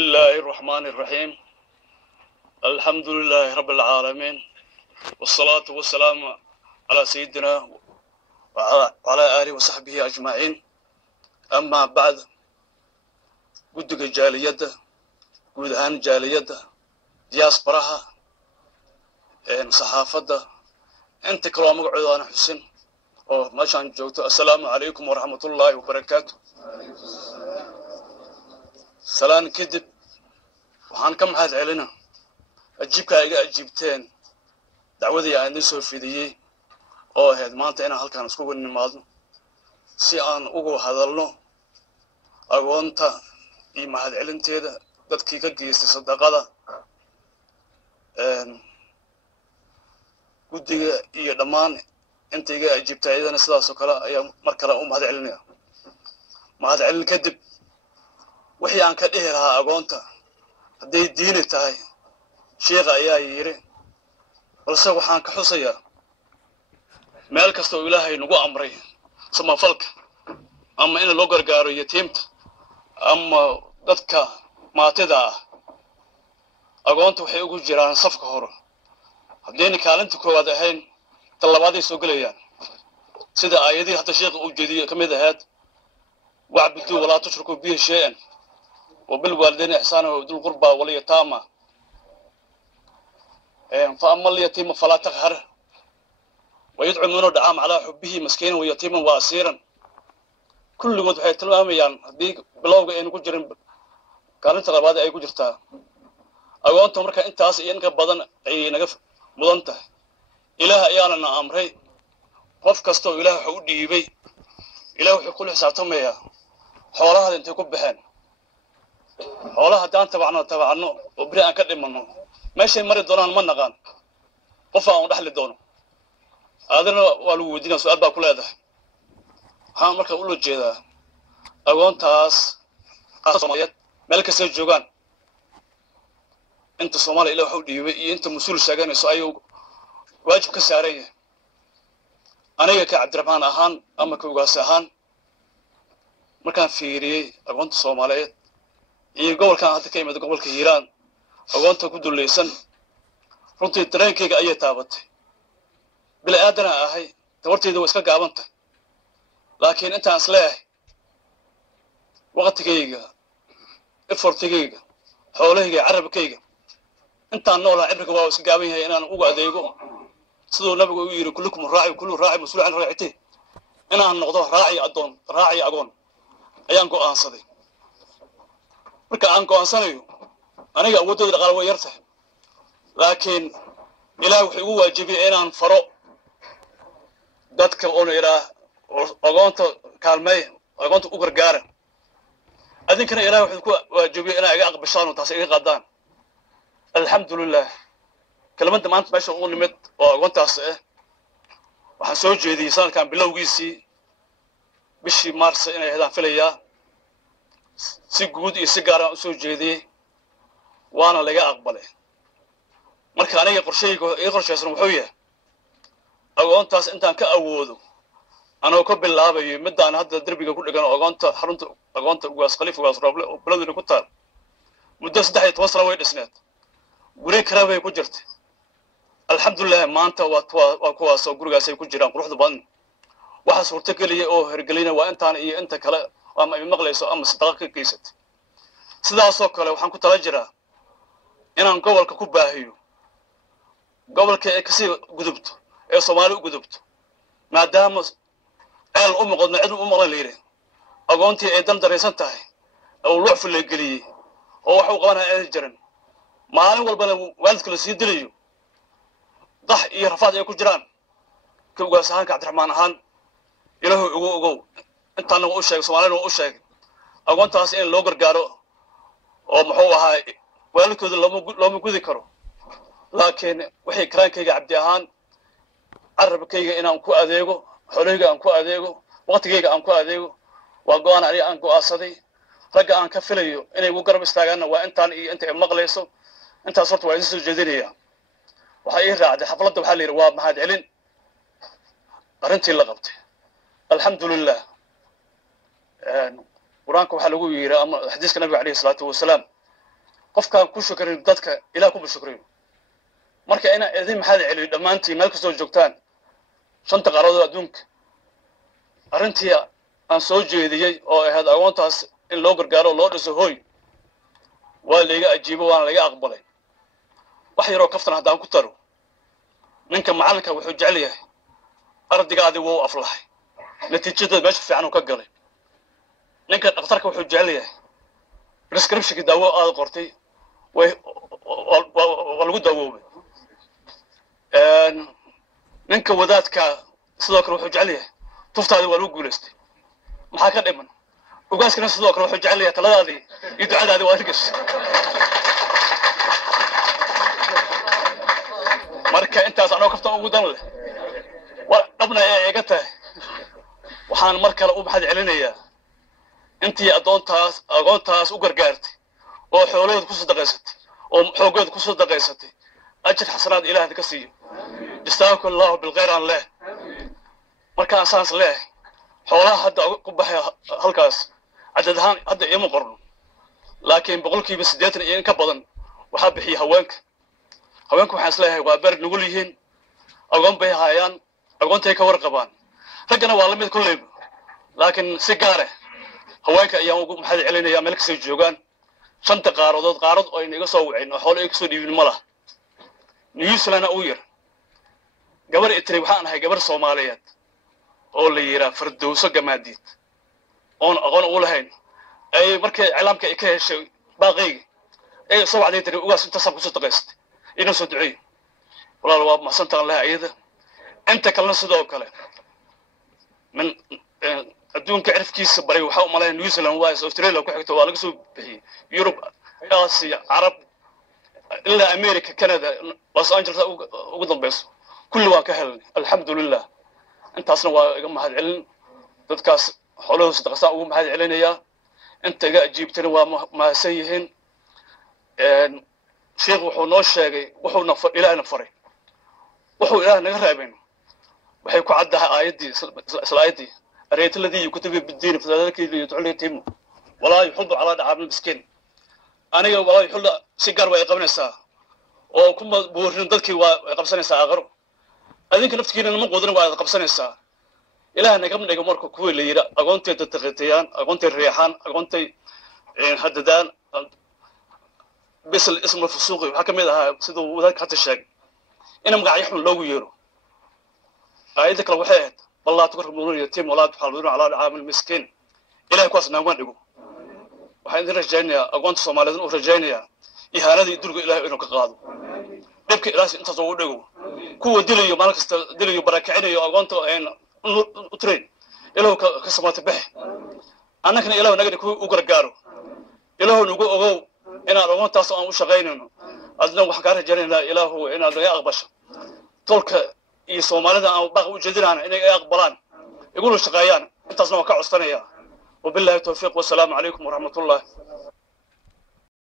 الله الرحمن الرحيم. الحمد لله رب العالمين، والصلاة والسلام على سيدنا وعلى آله وصحبه أجمعين. أما بعد، قدك الجالية قدهان الجالية دياسبرها صحافة أنت كلام قعدان حسن وما شان جوتو. السلام عليكم ورحمة الله وبركاته. سلام كدب waxaan ka mahad celinaa ajiibka iga ajiibteen dacwadii aan idin soo fidiyay oo ahayd maanta inaan halkaan isku nimaadno si aan ugu hadalno agoonta iyo mahad celinteeda dadkii ka geystay sadaqada guddiga iyo dhammaan inta iga ajiibtay iyadana sidaas oo kale ayaa mar kale u mahad celinaya. mahad celin kadib wixii aan ka dhihi lahaa agoonta hadday diini tahay sheekha ayaa yiri, balse waxaan ka xusayaa meel kasta oo ilaahay nagu amray samafalka ama in loo gargaaro yatiimta ama dadka maatida ah. agoonta waxay ugu jiraan safka hore, haddayna kaalinta koowaad ahayn tan labaaday soo gelayaan, sida aayadii hadda sheekha uu jeediyey ka mid ahayd wacbuduu walaa tushriku bihi shay-an وبالوالدين إحسانا وذو القربى واليتامى فأما اليتيم فلا تقهر ويدعمون الدعام على حبه مسكينا ويتيما وأسيرا. كل قد حيث الماميان هذيك بلوغ إن كجرين كانت ربادة أي كجرتها أو أنتم مركا أنت أصي إنك بدن أي نقف مضنته إله أيانا أمري قف كستو إله حودي يبي إله يقول حسابتهم يا حولها أنت كبحان xoolaha hadaan tabacno oo bari aan ka dhimano meeshay mari doonaan ma naqaan qof aan dhaxli doono aadana waa lagu weydiinaa su'aal baa ku leedahay. waxaan marka u loo jeedaa agoontaas Soomaaliyeed meel kasta joogaan inta Soomaaliya ilaa waxa u dhiibay iyo inta mas'uul sheeganayso ayuu waajib ka saaran yahay. aniga ka Cabdiraxmaan ahaan ama ka ugaas ahaan markaan fiiriyay agoonta Soomaaliyeed iyo gobolkan hadda ka yimid gobolka Hiiraan agoonta ku duuleysan runtii dareenkayga ayay taabatay. bila aadana ahay tawarteedu waa iska gaabantay, laakiin intaan isleeyahay waqtigayga effortigayga xoolahayga carabkayga intaan noolaa cibriga waa iska gaaban yahay inaan ugu adeego sidoo nabigu uu yiri kullukum raaci kullu raaci mas'uul an raacite inaan noqdo raaci agoon ayaan go'aansaday. marka aan go'aansanayo aniga awoodooda dhaqaale way yartay, laakiin ilaahay wuxuu igu waajibiyay inaan faro dadka oo ilaa agoonta kaalmay agoonta u gargaara. adinkana ilaahay wuxuu ku waajibiyay inay iga aqbashaan oo taas iga qadaan. alxamdulillah kalmadda maanta meesha ugu nimid oo agoontaas waxaan soo jeediyay sanadkan bilowgiisii bishii Maars inay heedaan filayaa si guud iyo si gaar ah u soo jeediyay waana laga aqbalay. marka aniga qorshaysan wuxuu yahay agoontaas intaan ka awoodo anoo ka bilaabayo midaan hadda darbiga ku dhigan agoonta xarunta agoonta ugaas khaliif ugaas roble oo baladina ku taal muddo 13 sano way dhisneed guri kale way ku jirtay. alxamdulillah maanta waa kuwaas oo gurigaas ay ku jiraan quruxda badan. waxa suurta galiyay oo hergelina waa intaan iyo inta kale ama ay maqlayso ama sadaqa ka geysatay. sidaas oo kale waxaan ku tala jiraa inaan gobolka ku baahiyo gobolka ay kasii gudubto ee Soomaali u gudubto, maadaama ay u muuqdaan cid u maqlan leeyahay agoontii ay dan dareysan tahay oo luux fil geliyay oo wax uu qabanaa ay jiran maalin walbana waalidka la sii dilayo dax iyo rafaad ay ku jiraan. ka ugaas ahaan Cabdiraxmaan ahaan ilaahu ugu ogow intaan u sheeg Soomaaliyeed u sheeg agoontaas in loo gargaaro oo muxuu ahaa waalidkooda looma gudi karo, laakiin waxay karaankayga cabdi ahaan carabkayga inaan ku adeego xoolahayga aan ku adeego waqtigayga aan ku adeego waa go'aan aan go'aansaday. ragga aan ka filayo inay ugu garab istaagaan waa intaan iyo inta ay maqlayso intaas horta waa in soo jeedinaya. waxa ay raacday xafladda waxa la yiri waa mahad celin arintii la qabtay. alxamdulillah quraanka waxa lagu yiri ama xadiiska nabiga kaleey salaatu wasalaam qofkaan ku shukrin dadka ilaah ku shukriyo marka ina idin maxaad celiyo dhamaantii meel kastoo joogtaan shanta qaarado adduunka arrintii aan soo jeediyay oo ahayd agoontaas in loo gargaaro loo dhiso hooy waa laga ajiibo waana laga aqbalay wax yaroo kaftan haddaan ku taro ninka macalinka wuxuu jecel yahay ardaygaadii wuu aflahay natiijada meesha fiican uu ka galay ninka dhakhtarka wuxuu jecel yahay prescription daawo aad qortay way lagu dawoobay ninka wadaadka sidoo kale wuxuu jecel yahay tuftaadii waa lagu guulaystay maxaa ka dhiman ugaaskana sidoo kale wuxuu jecel yahay taladaadii iyo ducadaadii waa gashay marka intaas anoo kaftan ugu dan leh waa dhabna ee iga tahay waxaan mar kale u mahad celinayaa intii agoontaas u gargaartay oo xoolaheed ku sadaqaysatay oo xoogeed ku sadaqaysatay ajir xasanaad ilaahay ka siiyo jazaakum allah bil khayran leh marka asaas leh xoolaha hadda ku baxay halkaas cadad ahaan hadda ima qorno laakiin boqolkiiba 80 iyo in ka badan waxa bixiya haweenka waxaan isleeyahay waa bar nugul yihiin agoon bay hayaan agoontay ka warqabaan ragana waa la mid kulleeyba laakiin si gaar ah haweenka ayaan ugu maxad celinayaa meel kasta joogaan shanta qaarad oo inaga soo waceen oo xoolo ay kasoo dhiibin ma laha New Zealand uu yar gabar itri waxaan ahay gabar Soomaaliyeed oo la yiraahdo Firdawso Gamaadiid oon aqoon u lahayn ay markay cilaamka ay ka heshay baaqayga ay soo wacday tiri ugaas inta sab ku soo taqaystay inuu soo duceeyo walaal waa mahadsantaan laha ayada inta kalena sidoo kale من adduunka cirfkiisa baray waxa u malayn New Zealand waa Australia ku xigto waa laga soo bixiyay Europe Asia Arab ilaa America Canada Los Angeles ugu dambayso kulli waa ka helnay alxamdulillah intaasna waa iga mahad celin dadkaas xoolaha sadaqada ugu mahad celinaya inta iga ajiibtana waa mahadsan yihiin sheekh wuxuu noo sheegay wuxuuna ilaahna faray wuxuu ilaah naga raabeen waxay ku caddahay aayadii أريت الذي يكتب بالدين فذلك يدعو يتم ولا يحض على دعام المسكين أنا ولا يحض سيجار ويقبل الساعة وكم بورن ضدك ويقبسني الساعة غير أذيك نفتكر إنه مقدر ويقبسني الساعة إلى أن قبل نجمرك كوي اللي يرى أقونت التغطيان أقونت الريحان أقونت حددان بس الاسم الفسوقي حكم هذا سيدو وذاك حتى الشاق إنهم قاعد يحمل لو يرو أيدك لو حيت والله تقربون اليتيم ولا تحاولون على العام المسكين إلى كوس نوان دقو وحين رجعنا أقونت الصوماليين ورجعنا إهانة يدرجوا إلى إنه كقاضي نبكي راسي أنت صور دقو كوا دليو مالك دليو بركعين يو أقونت إن أترين إلى كسمات به أنا كنا إلى نقدر كوا أقرقارو إلى نقول أقو إن أقونت أصلا وشغينه أذن وحكاره جرينا إلى هو إن هذا يأقبش تلك الصوماليين أو بقوا جديران إن يقبلان يقولوا شقيان أنت أصلا وكعصتني وبالله التوفيق والسلام عليكم ورحمة الله